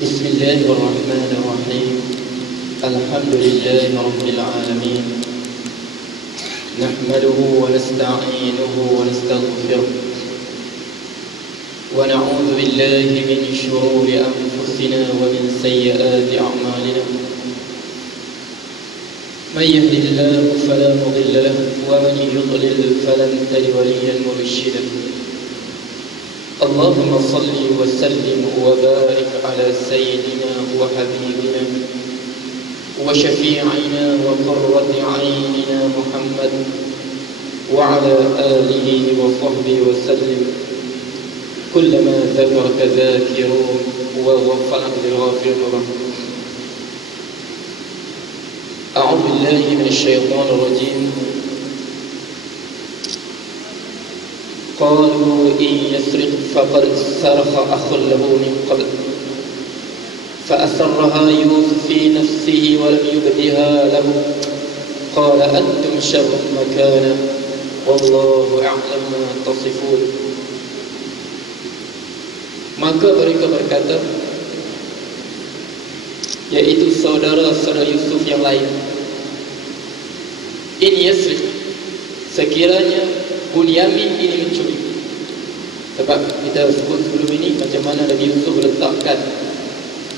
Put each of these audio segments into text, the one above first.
بسم الله الرحمن الرحيم. الحمد لله رب العالمين، نحمده ونستعينه ونستغفره ونعوذ بالله من شرور أنفسنا ومن سيئات أعمالنا. من يهد الله فلا مضل له ومن يضلل فلن تجد وليا مرشدا. اللهم صل وسلم وبارك على سيدنا وحبيبنا وشفيعنا وقرة عيننا محمد وعلى آله وصحبه وسلم. كلما ذكرك ذاكرون وغفلك الغافلون. أعوذ بالله من الشيطان الرجيم. قالوا إن يسرق فقد سرق أخ له من قبل فأسرها يوسف في نفسه ولم يبدها له قال أنتم شر مكانا والله أعلم ما تصفون. Maka mereka berkata, yaitu saudara-saudara Yusuf yang lain, in yasriq, sekiranya Bunyamin ini mencuri. Sebab kita sebut sebelum ini macam mana Nabi Yusuf meletakkan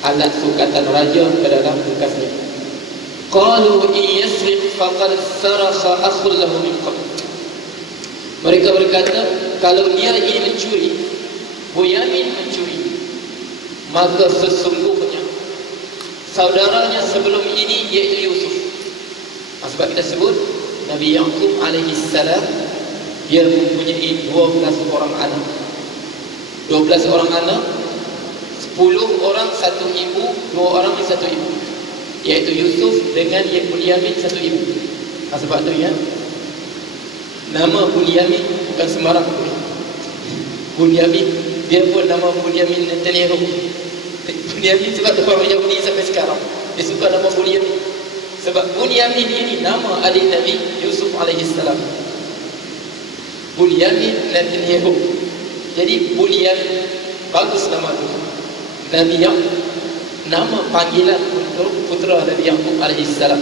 alat sukatan raja ke dalam bekasnya. Qalu in yasriq faqad sarakha akhul lahu min qabl. Mereka berkata, kalau dia ini mencuri, Bunyamin mencuri, maka sesungguhnya saudaranya sebelum ini iaitu Yusuf. Sebab kita sebut Nabi Yaqub alaihi salam, dia mempunyai 12 orang anak. 12 orang anak, 10 orang satu ibu, 2 orang satu ibu, iaitu Yusuf dengan Bunyamin satu ibu. Sebab tu ya, nama Bunyamin bukan sembarang. Bunyamin, dia pun nama Bunyamin Netanyahu. Bunyamin sebab tu orang Yahudi sampai sekarang dia suka nama Bunyamin. Sebab Bunyamin ini nama adik Nabi Yusuf alaihi salam, Bunyamin Netanyahu. Jadi Bunyamin bagus nama tu. Nabi Yaqub, nama panggilan untuk putera Nabi Yaqub alaihi salam.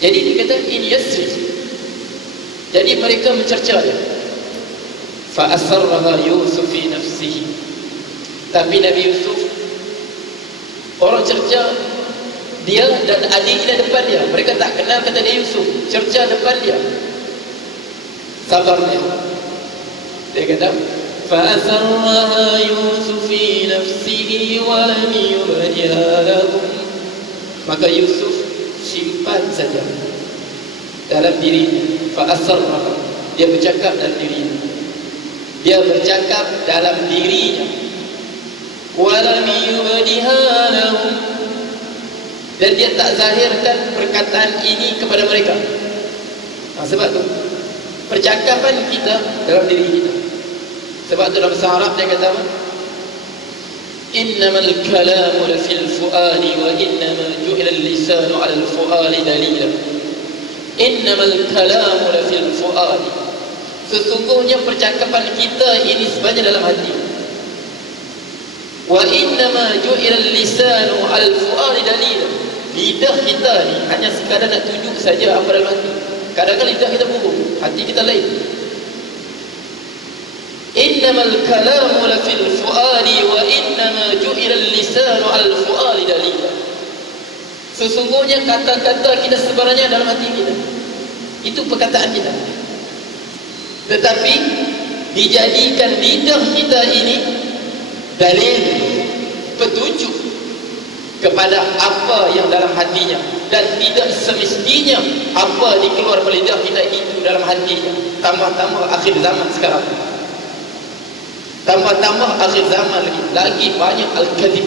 Jadi dia kata in yasriq. Jadi mereka mencerca dia. Fa asarraha Yusuf fi nafsihi. Tapi Nabi Yusuf, orang cerca dia dan adiknya depan dia. Mereka tak kenal kata dia Yusuf, cerca depan dia. Sabar dia. Dia kata, فَأَسَرَّهَا يُوسُفُ فِي نَفْسِهِ وَلَمْ يُبْدِهَا لَهُمْ. Maka Yusuf simpan saja dalam dirinya. فَأَسَرَّهَا, dia bercakap dalam dirinya. Dia bercakap dalam dirinya. وَلَمْ يُبْدِهَا لَهُمْ, dan dia tak zahirkan perkataan ini kepada mereka. Sebab tu percakapan kita dalam diri kita. Sebab tu dalam bahasa Arab dia kata apa? Innamal kalamu lafil fuadi wa innama ju'ila al-lisanu 'ala al-fuadi dalila. Innamal kalamu lafil fuadi, sesungguhnya percakapan kita ini sebenarnya dalam hati. Wa innama ju'ila al-lisanu 'ala al-fuadi dalila. Lidah kita ni hanya sekadar nak tunjuk saja apa dalam hati. Kadang-kadang lidah kita bohong, hati kita lain. Innamal kalamu lafil fuadi wa innama ju'ila al-lisanu 'ala al-fuadi dalila. Sesungguhnya kata-kata kita sebenarnya dalam hati kita. Itu perkataan kita. Tetapi dijadikan lidah kita ini dalil, petunjuk kepada apa yang dalam hatinya, dan tidak semestinya apa dikeluar dari lidah kita itu dalam hatinya. Tambah-tambah akhir zaman sekarang, tambah-tambah akhir zaman lagi banyak al-kadhib,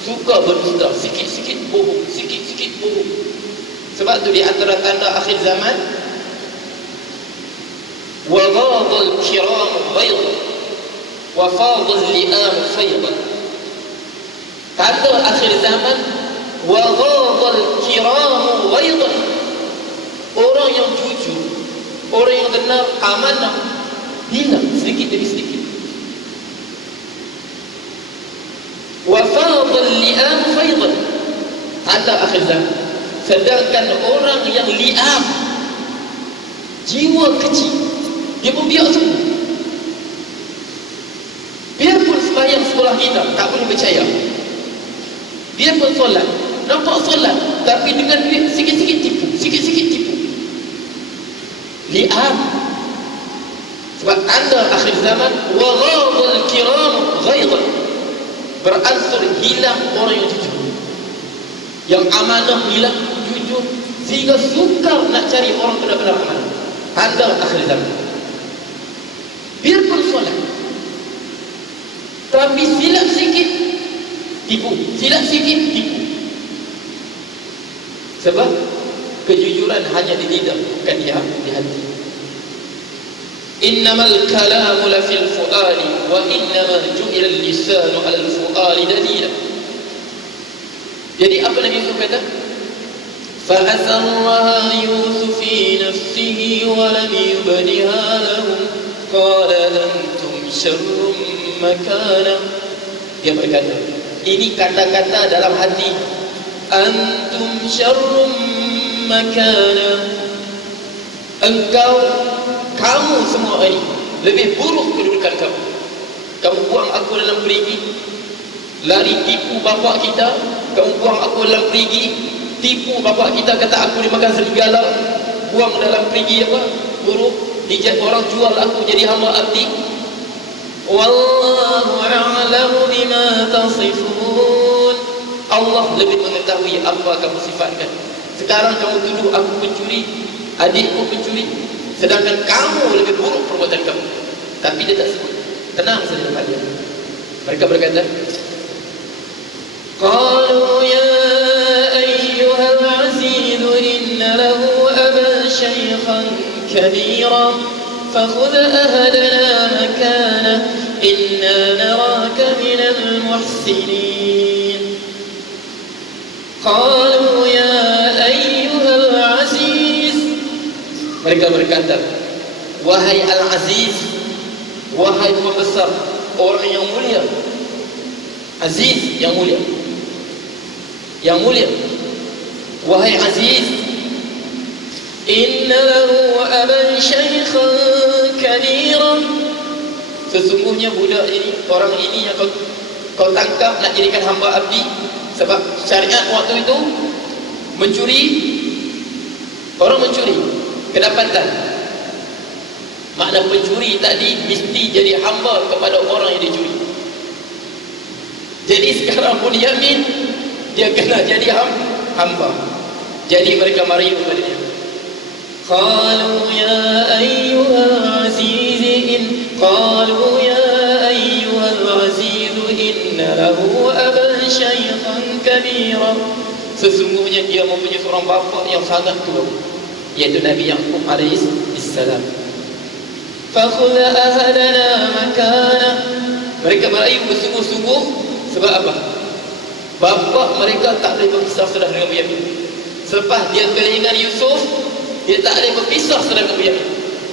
suka berdusta, sikit-sikit bohong, sikit-sikit bohong. Sebab tu di antara tanda akhir zaman, wa ghadal kiram bayd wa fadal li'am fayd. Tanda akhir zaman, wa ghadal kiramu ghaidan, orang yang jujur, orang yang benar, amanah, hilang sedikit demi sedikit. al-li'am faidan, tanda akhir zaman. Sedangkan orang yang li'am, jiwa kecil, dia membiak semua. Biarpun sembahyang sekolah kita tak boleh percaya, biarpun solat, nampak solat, tapi dengan duit sikit-sikit tipu, sikit-sikit tipu. Li'am. Sebab tanda akhir zaman, wa ghadul kiram ghaidan, beransur hilang orang yang jujur, yang amanah hilang, jujur, sehingga sukar nak cari orang benar-benar amanah. Tanda akhir zaman. Biarpun solat, tapi silap sikit tipu, silap sikit tipu. Sebab kejujuran hanya di lidah, bukan di hati. Innamal kalamu la fil fuadi wa innama ju'ila al-lisanu 'ala al-fuadi dalila. Jadi apa Nabi Yusuf kata? Fa asarraha Yusuf fi nafsihi wa lam yubdiha lahum qala antum syarrun makana. Dia berkata, ini kata-kata dalam hati, antum syarrun makana, kamu semua ini lebih buruk kedudukan kamu. Kamu buang aku dalam perigi, lari tipu bapa kita. Kamu buang aku dalam perigi, tipu bapa kita, kata aku dimakan serigala, buang dalam perigi apa? Buruk. Dijat orang jual aku jadi hamba abdi. Wallahu a'lamu bima tasifun. Allah lebih mengetahui apa kamu sifatkan. Sekarang kamu tuduh aku pencuri, adikku pencuri, sedangkan kamu lebih buruk perbuatan kamu. Tapi dia tak sebut, tenang saja depan dia. Mereka berkata, qalu ya ayyuhal aziz inna lahu aban shaykhan kabira fakhudh ahadana makana inna naraka minal muhsinin. Qalu ya ayyuhal aziz, mereka berkata, wahai al-aziz, wahai pembesar, orang yang mulia. Aziz yang mulia, yang mulia. Wahai aziz, inna lahu aban shaykhan kabira, sesungguhnya budak ini, orang ini yang kau tangkap nak jadikan hamba abdi. Sebab syariat waktu itu mencuri, orang mencuri kedapatan. Makna pencuri tadi mesti jadi hamba kepada orang yang dicuri. Jadi sekarang Bunyamin dia kena jadi hamba. Jadi mereka mari kepada dia. Qalu ya ayyuhal aziz qalu ya ayyuhal aziz inna lahu aban shaykhan kabira, sesungguhnya dia mempunyai seorang bapa yang sangat tua, yaitu Nabi Yaqub alaihi salam. Fakhudh ahadana makana, mereka merayu bersungguh-sungguh. Sebab apa? Bapa mereka tak boleh berpisah sudah dengan Bunyamin. Selepas dia kehilangan Yusuf, dia tak boleh berpisah sudah dengan Bunyamin.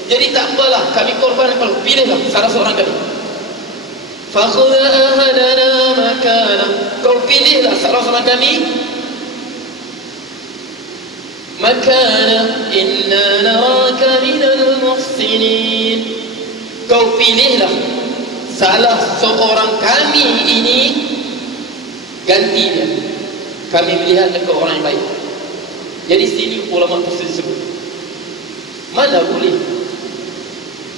Jadi tak apalah, kami korban, kalau pilihlah salah seorang kami. Fakhudh ahadana makana, kau pilihlah salah seorang kami. Makana inna naraka minal muhsinin, kau pilihlah salah seorang kami ini, ganti dia, kami melihat engkau orang yang baik. Jadi sini ulama tafsir sebut, mana boleh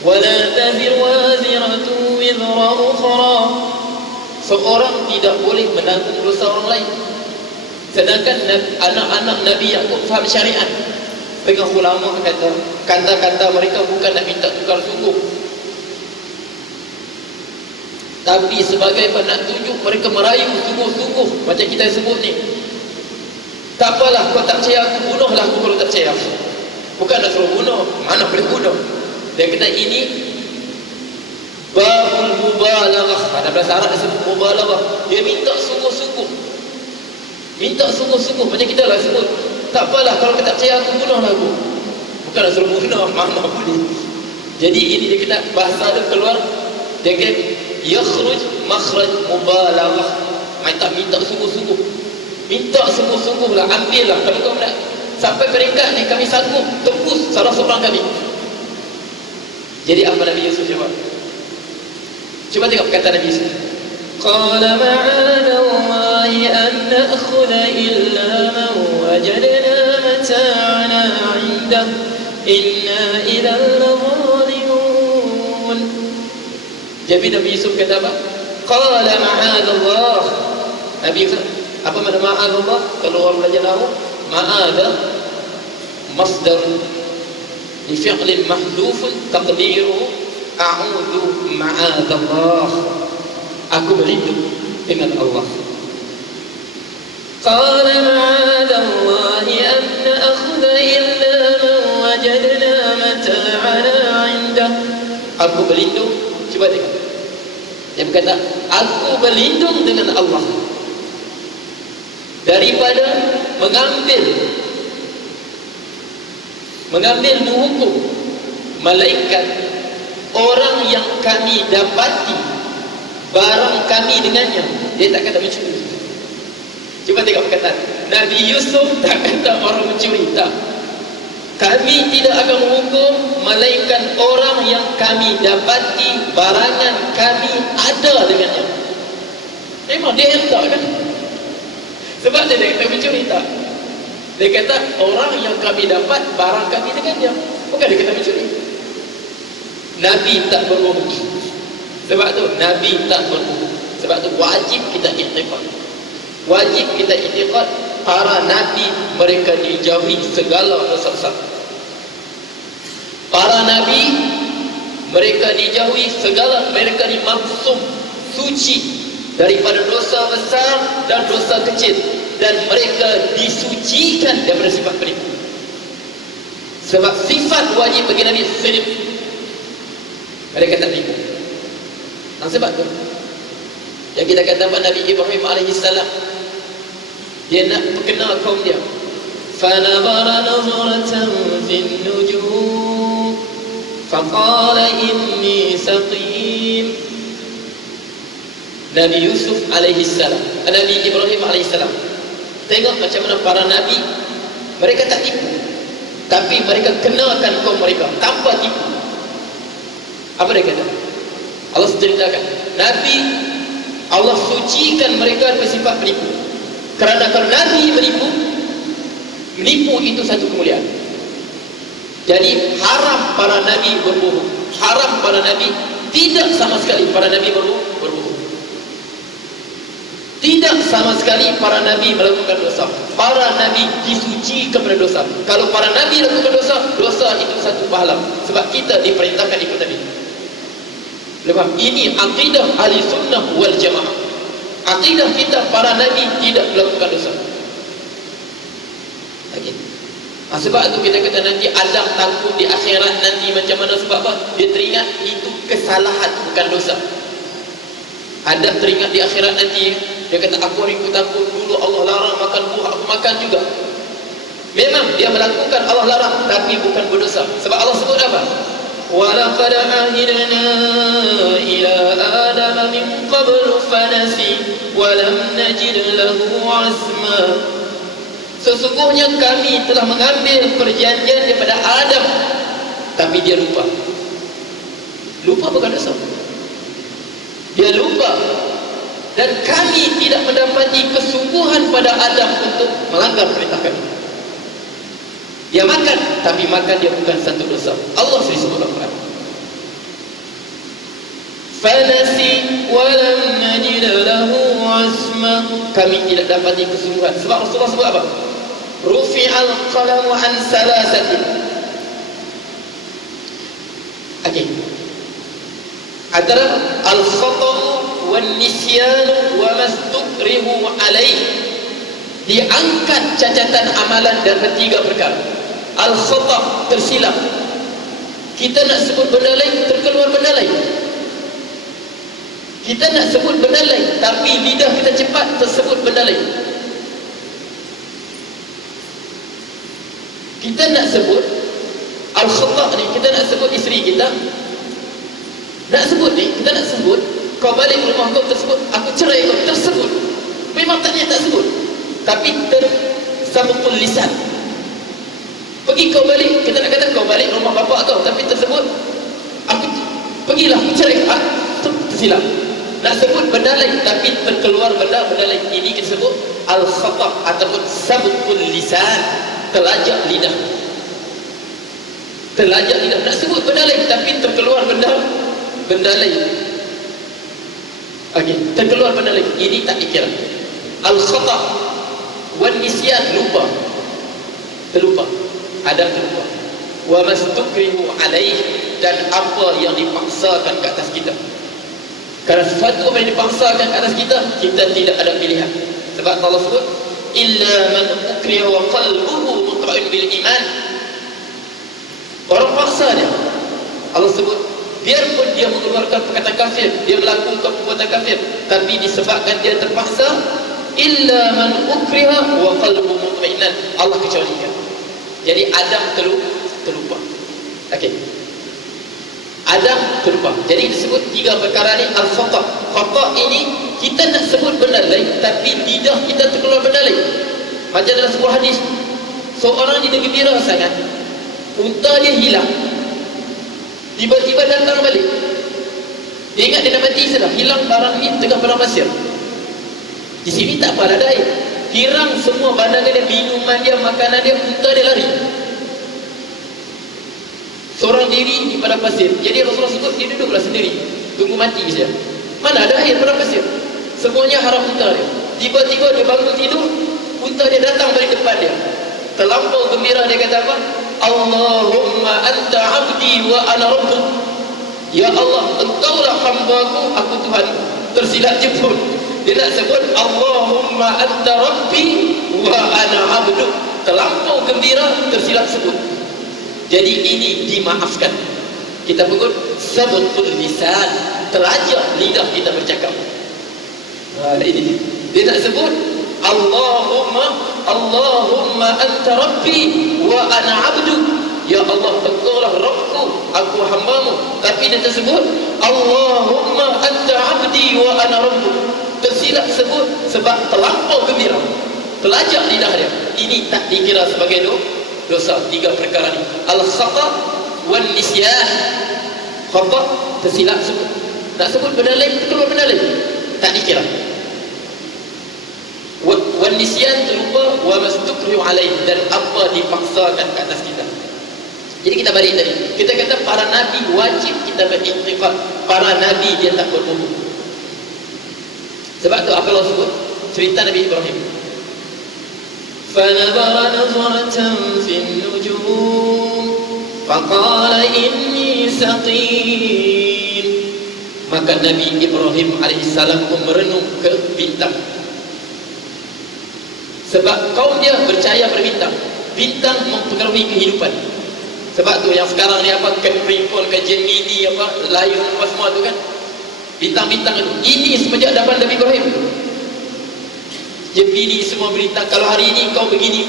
wala tazir waziratu wizra ukhra, seorang tidak boleh menanggung dosa orang lain. Sedangkan anak-anak Nabi Yaqub faham syariat. Dengan ulama kata, kata-kata mereka bukan nak minta tukar sungguh, tapi sebagai nak tunjuk mereka merayu sungguh-sungguh. Macam kita sebut ni, tak apalah kau tak percaya aku, bunuhlah aku kalau tak percaya. Bukan nak suruh bunuh, mana boleh bunuh. Dia kata ini babul mubalaghah, ada bahasa Arab disebut mubalaghah. Dia minta sungguh-sungguh, minta sungguh-sungguh. Macam kita lah sebut, tak apalah kalau kau tak percaya aku, bunuhlah aku. Bukan nak suruh bunuh, mana boleh. Jadi ini dia kata bahasa dia keluar, dia kata yakhruj makhraj mubalaghah, minta sungguh-sungguh. Minta sungguh-sungguh lah, ambil lah. Kalau kau nak sampai peringkat ni, kami sanggup tembus salah seorang kami. Jadi apa Nabi Yusuf jawab? Cuba tengok perkataan Nabi Yusuf. Qala ma'adallahi an na'khudha illa man wajadna mata'ana 'indah inna idhan lazalimun. Jadi Nabi Yusuf kata apa? Qala ma'adallah. Nabi Yusuf, apa makna ma'adallah? Kalau orang belajar nahwu, ma'ada masdar li fi'lin mahdhufun taqdiruhu a'udzu ma'adallah. Aku berlindung dengan Allah. Qala ma'adallahi an na'khudha illa man wajadna mata'ana 'indah. Aku berlindung. Cuba tengok. Dia berkata, aku berlindung dengan Allah daripada mengambil menghukum malaikat orang yang kami dapati barang kami dengannya. Dia tak kata mencuri. Cuba tengok perkataan Nabi Yusuf, tak kata orang mencuri, tak. Kami tidak akan menghukum malaikat orang yang kami dapati barangan kami ada dengannya. Memang dia yang tak kan? Sebab dia kata mencuri, tak. Dia kata orang yang kami dapat barang kami dengannya. Bukan dia kata mencuri. Nabi tak berbohong. Sebab tu Nabi tak berbohong. Sebab tu wajib kita iktikad. Wajib kita iktikad para Nabi mereka dijauhi segala dosa besar. Para Nabi mereka dijauhi segala, mereka dimaksum suci daripada dosa besar dan dosa kecil, dan mereka disucikan daripada sifat penipu. Sebab sifat wajib bagi Nabi sedip, mereka tak tipu. Dan sebab tu yang kita kata Nabi Ibrahim alaihissalam, dia nak perkenal kaum dia. Fanabara nazratan fin nujum faqala inni saqim. Nabi Yusuf alaihissalam, Nabi Ibrahim alaihissalam, tengok macam mana para Nabi, mereka tak tipu, tapi mereka kenalkan kaum mereka tanpa tipu. Apa dia kata? Allah ceritakan, Nabi Allah sucikan mereka dari sifat penipu. Kerana kalau Nabi menipu itu satu kemuliaan. Jadi haram para Nabi berbohong. Haram para Nabi, tidak sama sekali para Nabi berbohong. Tidak sama sekali para Nabi melakukan dosa. Para Nabi disucikan kepada dosa. Kalau para Nabi lakukan dosa, dosa itu satu pahala. Sebab kita diperintahkan ikut Nabi. Lepas ini akidah ahli sunnah wal jamaah. Akidah kita, para Nabi tidak melakukan dosa. Lagi. Sebab itu kita kata nanti Adam takut di akhirat nanti macam mana, sebab apa? Dia teringat itu kesalahan, bukan dosa. Adam teringat di akhirat nanti, dia kata aku ikut takut dulu Allah larang makan buah, aku makan juga. Memang dia melakukan Allah larang, tapi bukan berdosa. Sebab Allah sebut apa? وَلَقَدْ عَهِدْنَا إِلَىٰ آدَمَ مِنْ قَبْلُ فَنَسِيَ وَلَمْ نَجِدْ لَهُ عَزْمًا. Sesungguhnya kami telah mengambil perjanjian daripada Adam, tapi dia lupa. Lupa bukan dosa. Dia lupa. Dan kami tidak mendapati kesungguhan pada Adam untuk melanggar perintah kami. Dia makan, tapi makan dia bukan satu dosa. Allah sendiri sebut dalam Quran. Fanasi walam najid lahu azma. Kami tidak dapati kesungguhan. Sebab Rasulullah sebut apa? Rufi'al qalamu an salasatin. Okey. Antara al-khata'u wan nisyan wa mastukrihu alaih. Diangkat cacatan amalan dan tiga perkara. Al-khata', tersilap. Kita nak sebut benda lain, terkeluar benda lain. Kita nak sebut benda lain, tapi lidah kita cepat tersebut benda lain. Kita nak sebut al-khata' ni, kita nak sebut isteri kita, nak sebut ni, kita nak sebut kau balik rumah kau tersebut, aku cerai kau, tersebut. Memang tak sebut, tapi tersabukul lisan. Pergi kau balik, kita nak kata kau balik rumah bapak kau, tapi tersebut aku pergilah cerai, tersilap. Nak sebut benda lain tapi terkeluar benda lain. Ini kita sebut al-khata' ataupun sabukul lisan, terlajak lidah. Nak sebut benda lain tapi terkeluar benda lain. Okey, terkeluar benda lain. Ini tak dikira. Al-khata' wan nisyan, lupa. Terlupa. Ada terlupa. Wa mastukrihu alaih, dan apa yang dipaksakan ke atas kita. Kerana sesuatu yang dipaksakan ke atas kita, kita tidak ada pilihan. Sebab Allah sebut illa man ukriha wa qalbuhu mutma'in bil iman. Orang paksa dia. Allah sebut biarpun dia mengeluarkan perkataan kafir, dia melakukan perbuatan kafir, tapi disebabkan dia terpaksa, illa man ukriha wa qalbuhu mutma'innan, Allah kecualikan. Jadi Adam terlupa. Okey, Adam terlupa. Jadi disebut tiga perkara ni al-khata'. Khata' ini kita nak sebut benda lain tapi lidah kita terkeluar benda lain. Macam dalam sebuah hadis, seorang dia gembira sangat, unta dia hilang, tiba-tiba datang balik. Dia ingat dia dah mati sudah, hilang barang ni tengah padang pasir. Di sini tak apa, ada air. Hirang semua badangan dia, minuman dia, makanan dia, unta dia lari. Seorang diri di padang pasir. Jadi Rasulullah sebut dia duduklah sendiri, tunggu mati saja. Mana ada air padang pasir? Semuanya harap unta dia. Tiba-tiba dia bangun tidur, unta dia datang dari depan dia. Terlampau gembira, dia kata apa? Allahumma anta abdi wa ana rabbuk. Ya Allah, engkaulah hamba-Ku, aku Tuhan. Tersilap je pun. Dia nak sebut Allahumma anta rabbi wa ana abduk. Terlampau gembira, tersilap sebut. Jadi ini dimaafkan. Kita sebut sabukul lisan, terlajak lidah kita bercakap. Ini dia nak sebut Allahumma anta rabbi wa ana abduk. Ya Allah, engkaulah Rabbku, aku hambamu. Tapi dia tersebut Allahumma anta abdi wa ana rabbuk. Tersilap sebut sebab terlampau gembira, terlajak lidah dia. Ini tak dikira sebagai dosa. Tiga perkara ni, al-khata' wan nisyan. Khata' tersilap sebut, tak sebut benda lain, keluar benda lain, tak dikira. Wan nisyan, terlupa. Wa mastukrihu alaih, dan apa dipaksakan ke atas kita. Jadi kita balik tadi, kita kata para nabi wajib kita beriktikad. Para nabi dia tak berbohong. Sebab tu apa Allah sebut cerita Nabi Ibrahim, fanabara nazratan fin nujum faqala inni saqim. Maka Nabi Ibrahim alaihissalam pun merenung ke bintang. Sebab kaum dia percaya berbintang. Bintang mempengaruhi kehidupan. Sebab tu yang sekarang ni apa, Capricorn, Gemini, apa, Lion, apa semua tu kan, bintang-bintang itu. Ini semenjak zaman Nabi Ibrahim. Gemini semua berita, kalau hari ini kau begini,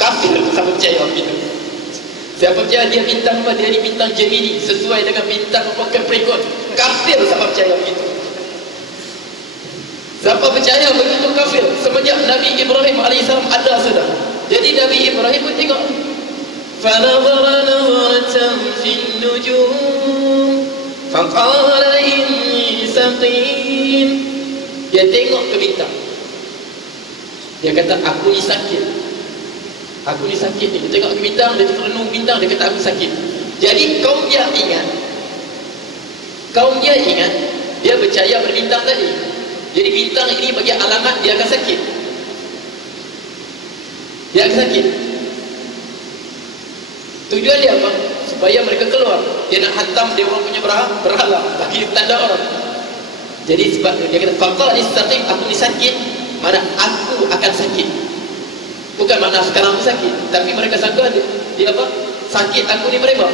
kafir siapa percaya begitu. Siapa percaya dia bintang apa, dia ni bintang Gemini sesuai dengan bintang apa, Capricorn, kafir siapa percaya begitu. Siapa percaya begitu kafir. Semenjak Nabi Ibrahim alaihissalam ada sudah. Jadi Nabi Ibrahim pun tengok, fanadhara nazratan fin nujum faqala inni saqim. Dia tengok ke bintang, dia kata aku ni sakit. Dia tengok ke bintang, dia terenung bintang, dia kata aku sakit. Jadi kaum dia ingat, dia percaya berbintang tadi. Jadi bintang ini bagi alamat dia akan sakit. Tujuan dia apa? Supaya mereka keluar. Dia nak hantam dia orang punya berhala, bagi tanda orang. Jadi sebab dia kata faqala istaqim, aku ni sakit, mana aku akan sakit. Bukan makna sekarang aku sakit, tapi mereka sangka dia apa? Sakit aku ni mereka.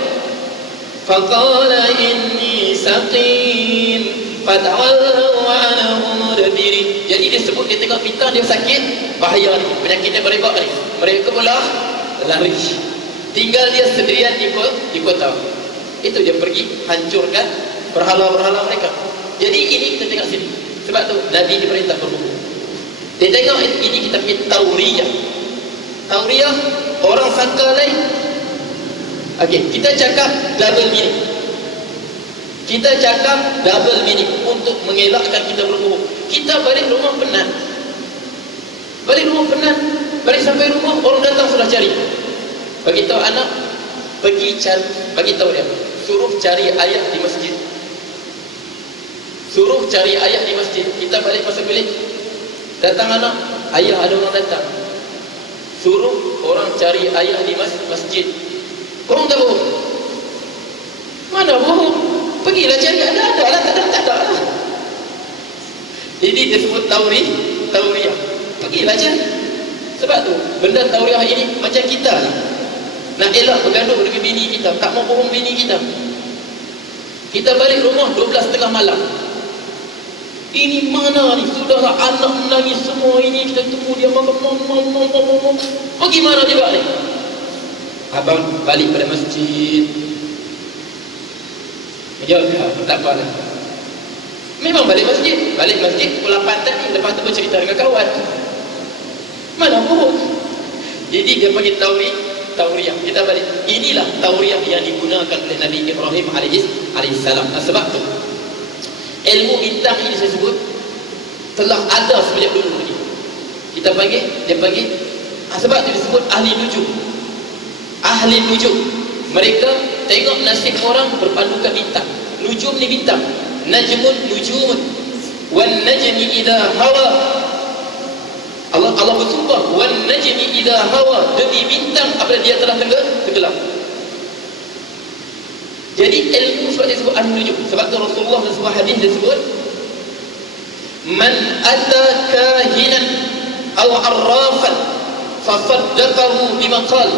Faqala inni saqim fatawallu anhum mudbirin. Jadi dia sebut, dia tengok bintang, dia sakit, bahaya ni, penyakit dia merebak ni. Mereka pula lari. Tinggal dia sendirian di kota. Itu dia pergi hancurkan berhala-berhala mereka. Jadi ini kita tengok sini. Sebab tu Nabi diperintah berbohong. Dia tengok ini kita punya tauriyah. Tauriyah orang sangka lain. Okey, kita cakap double meaning. Kita cakap double meaning untuk mengelakkan kita berbohong. Kita balik rumah penat. Balik sampai rumah orang datang sudah cari. Bagi tahu anak, pergi cari, bagi tahu dia, suruh cari ayah di masjid. Suruh cari ayah di masjid. Kita balik masuk bilik. Datang anak, ayah ada orang datang. Suruh orang cari ayah di masjid. Orang tak bohong. Mana bohong? Pergilah cari, ada lah, tak ada lah. Jadi dia sebut tauriyah. Pergilah cari. Sebab tu benda tauriyah ini macam kita ni, nak elak bergaduh dengan bini kita, tak mau bohong bini kita. Kita balik rumah 12:30 malam. Ini mana ni? Sudahlah anak menangis semua ini, kita tunggu dia makan. Pergi mana dia balik? Abang balik pada masjid. Ya, tak apa lah. Memang balik masjid pukul 8 tadi. Lepas tu bercerita dengan kawan. Mana bohong? Jadi dia panggil tauriyah. Kita balik. Inilah tauriyah yang digunakan oleh Nabi Ibrahim alaihissalam. Sebab tu ilmu bintang ini saya sebut telah ada sejak dulu ni. Dia panggil sebab tu disebut ahli nujum. Mereka tengok nasib orang berpandukan bintang. Nujum ni bintang. Nujumun wan najmi idza hawa. Allah bersumpah, wan najmi idza hawa, demi bintang apabila dia telah tenggelam. Jadi ilmu sebab disebut ahli nujum. Sebab tu Rasulullah dalam sebuah hadis dia sebut, man ata kahinan aw arrafan fa saddaqahu bima qala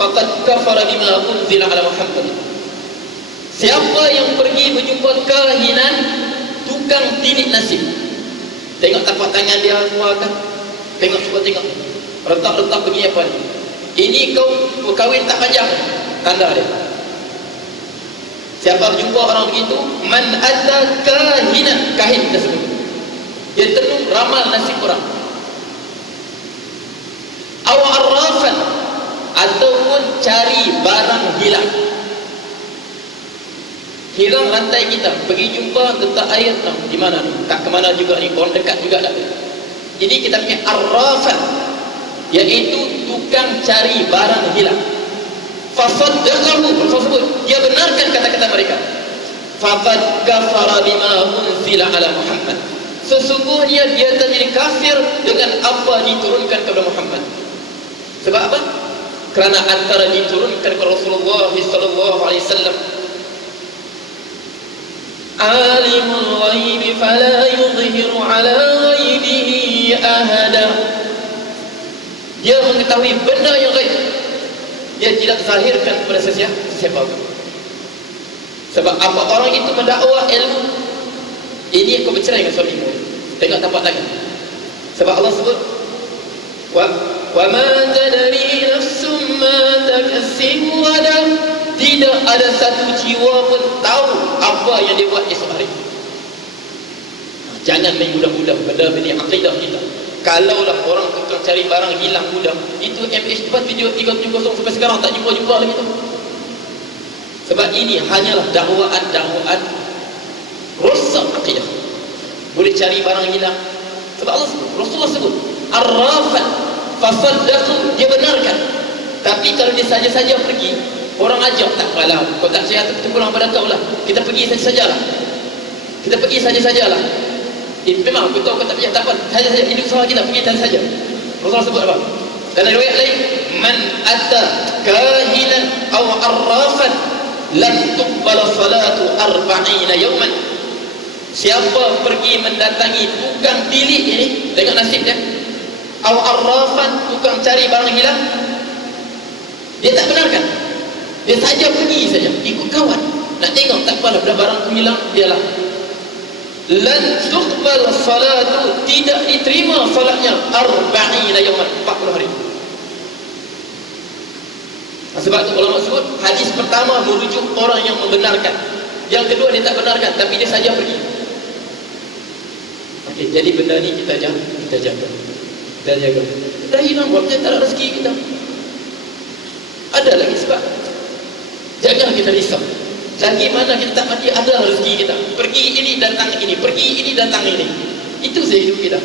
faqad kafara bima unzila ala Muhammad. Siapa yang pergi berjumpa kahinan, tukang tilik nasib, tengok tapak tangan dia keluarkan, tengok retak begini apa ni, ini kau kahwin tak panjang, tanda dia. Siapa berjumpa orang begitu, man ata kahinan, kahin tersebut, dia tenung ramal nasib orang, aw arrafan, ataupun cari barang hilang rantai kita, pergi jumpa letak air, di mana ni, tak ke mana juga ni, orang dekat juga tak. Jadi kita punya arrafan, iaitu tukang cari barang hilang. Fasaddaqahu, tersebut dia benarkan kata-kata mereka. Faqad kafara bima unzila ala Muhammad. Sesungguhnya dia telah jadi kafir dengan apa diturunkan kepada Muhammad. Sebab apa? Kerana antara diturunkan kepada Rasulullah sallallahu alaihi wasallam, alimul ghaibi fala yudhiru ala ghaibihi ahada. Dia mengetahui benda yang gaib, dia tidak zahirkan kepada sesiapa pun. Sebab apa? Orang itu mendakwa ilmu. Ini aku bercerai dengan suamimu, tengok tapak tangan. Sebab Allah sebut, wa ma tadri nafsum ma taksibu ghadan. Tidak ada satu jiwa pun tahu apa yang dia buat esok hari. Jangan main mudah-mudah pada bini akidah kita. Kalaulah orang tukang cari barang hilang mudah, itu MH470 sampai sekarang tak jumpa lagi tu. Sebab ini hanyalah dakwaan rosak akidah. Boleh cari barang hilang. Sebab Allah sebut, Rasulullah sebut, arrafan fasaddaqu, dia benarkan. Tapi kalau dia saja-saja pergi, orang ajak, tak apalah, kau tak sihat tu pulang pada kau lah, kita pergi saja-sajalah. Memang aku tahu kau tak pergi, tak apa, saja-saja, ini usaha kita, pergi saja. Rasulullah sebut apa? Dalam riwayat lain, man ata kahinan aw arrafan lam tuqbala salatu 40 yawman. Siapa pergi mendatangi tukang tilik ini, tengok nasib dia, aw arrafan, tukang cari barang hilang, dia tak benarkan. Dia saja pergi saja, ikut kawan, nak tengok tak apalah, dah barang tu hilang, dialah. Lan tuqbal salatu, tidak diterima salatnya 40 yawman, 40 hari. Sebab tu ulama sebut, hadis pertama merujuk orang yang membenarkan, yang kedua dia tak benarkan, tapi dia saja pergi. Okey, jadi benda ni kita jaga. Kita jaga. Kita hilang buat kita tak ada rezeki kita. Ada lagi sebab. Jangan kita risau. Lagi mana kita tak mati ada rezeki kita. Pergi ini datang ini, pergi ini datang ini. Itu saja hidup kita.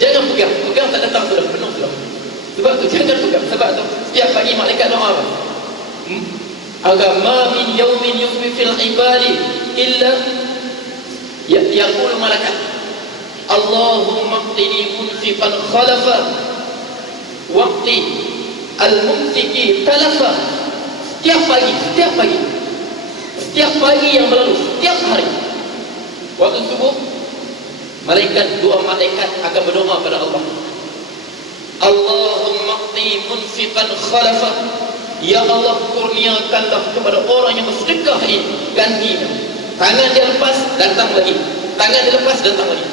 Jangan pegang, pegang tak datang sudah penuh sudah. Sebab tu jangan pegang. Sebab tu setiap pagi malaikat doa apa? Agama min yaumin yusbi fil ibadi illa yaqulu malaikat Allahumma qtini munfifan khalafa waqti al-mumsiki talafa. Setiap pagi yang berlalu, setiap hari waktu subuh, dua malaikat akan berdoa pada Allah. Allahumma qti munfiqan khalafa, ya Allah kurniakanlah kepada orang yang bersedekah ini gantinya. Tangan dia lepas, datang lagi. Tangan dia lepas, datang lagi.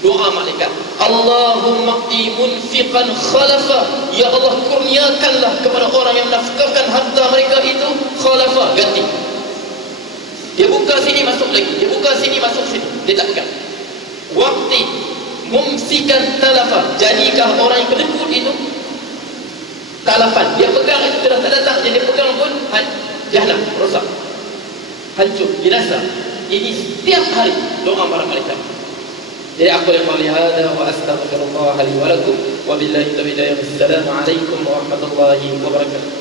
Doa malaikat, Allahumma qti munfiqan khalafa, ya Allah kurniakanlah kepada orang yang menafkahkan harta mereka itu khalafa, ganti. Dia buka sini masuk lagi, dia buka sini masuk sini, dia takkan. Waqti mumsikan talafa, jadikah orang yang kedekut itu talafan, dia pegang itu sudah tak datang, jadi dia pegang pun jahannam, rosak, hancur, binasa. Ini setiap hari doa para malaikat. Jadi aku yang qali hadza wa astaghfirullah li wa lakum wa billahi taufiq. Assalamualaikum warahmatullahi wabarakatuh.